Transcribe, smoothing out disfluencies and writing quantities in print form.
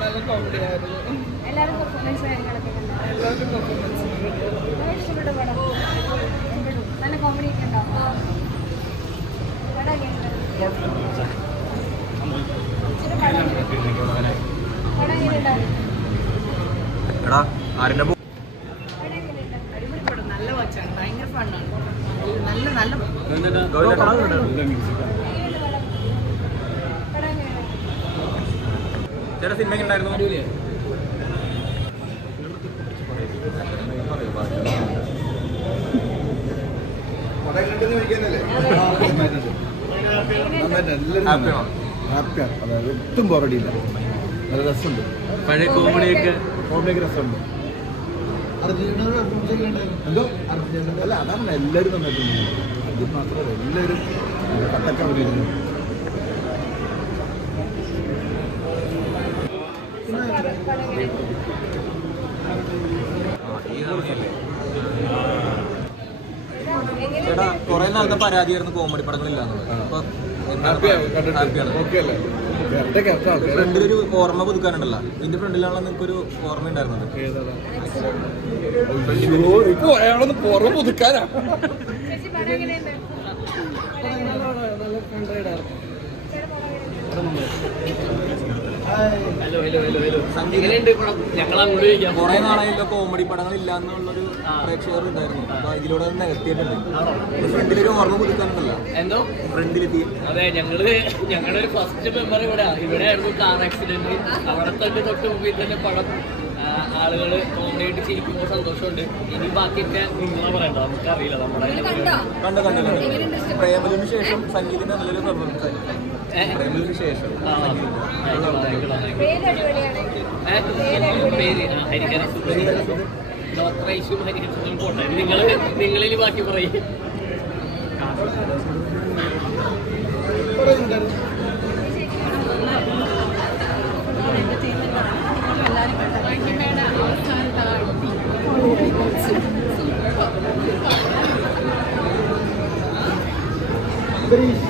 നല്ല കോമഡി ആയിരുന്നു. എല്ലാവരും പെർഫോമൻസ് കാര്യങ്ങളൊക്കെ എല്ലാവർക്കും പെർഫോമൻസ് ഇഷ്ടപ്പെട്ട പടം നല്ല കോമഡി ഒക്കെ ഉണ്ടാവും പടം അടിപൊളി പടം. നല്ല വാച്ചാണ്. ഭയങ്കര ഫണ്ണാണ്. നല്ല നല്ല ചേട്ടാ സിനിമ ഉണ്ടായിരുന്നു. ഹാപ്പിയാണ്. അതായത് ഒട്ടും ബോറടിയില്ല. നല്ല രസമുണ്ട്. പഴയ കോമഡിയൊക്കെ രസമുണ്ട്. എന്തോ അല്ല അതാണ് എല്ലാവരും നന്നായിട്ടുണ്ട്. അത് മാത്രമല്ല എല്ലാവരും കട്ടൊക്കെ അവരിരുന്നു. ചേട്ടാ കുറെ നാളത്തെ പരാതിയായിരുന്നു കോമഡി പടങ്ങളില്ലാന്ന്. ഫ്രണ്ടിലൊരു ഓർമ്മ പുതുക്കാനുണ്ടല്ലോ. ഇതിന്റെ ഫ്രണ്ടിലാണല്ലോ നിങ്ങൾക്കൊരു ഓർമ്മ ഉണ്ടായിരുന്നത്. ഇപ്പൊ അയാളൊന്ന് പുറമെ പുതുക്കാനാ. കുറെ നാളായല്ലോ കോമഡി പടങ്ങളില്ല എന്നുള്ളൊരു പ്രേക്ഷകർ ഉണ്ടായിരുന്നു. അപ്പൊ ഇതിലൂടെ നികത്തിയിട്ടുണ്ട്. ഫ്രണ്ടിലൊരു ഓർമ്മ പുതുക്കാനുണ്ടല്ലോ. എന്തോ ഫ്രണ്ടിലെത്തി. അതെ, ഞങ്ങളുടെ ഒരു ഫസ്റ്റ് മെമ്മറി ഇവിടെയായിരുന്നു കാർ ആക്സിഡന്റ്. അവിടെ തൊട്ട് മുമ്പിൽ തന്നെ പടം ആളുകൾ കോമഡി ആയിട്ട് ചിരിക്കുമ്പോൾ സന്തോഷമുണ്ട്. ഇനി ബാക്കിയൊക്കെ നിങ്ങളെ പറയണ്ട, നമുക്കറിയില്ല. നമ്മുടെ കണ്ടു പ്രേമലിന് ശേഷം സംഗീതത്തിന് നല്ലൊരു പെർഫോമൻസ് ആയിരുന്നു. പ്രേമലിന് ശേഷം പേര് ഹരിഹരസുന്ദരം ഡോക്ടർ ഐശു ഹരിഹരസുന്ദരം പോട്ടെ. നിങ്ങളിനി ബാക്കി പറയും. Very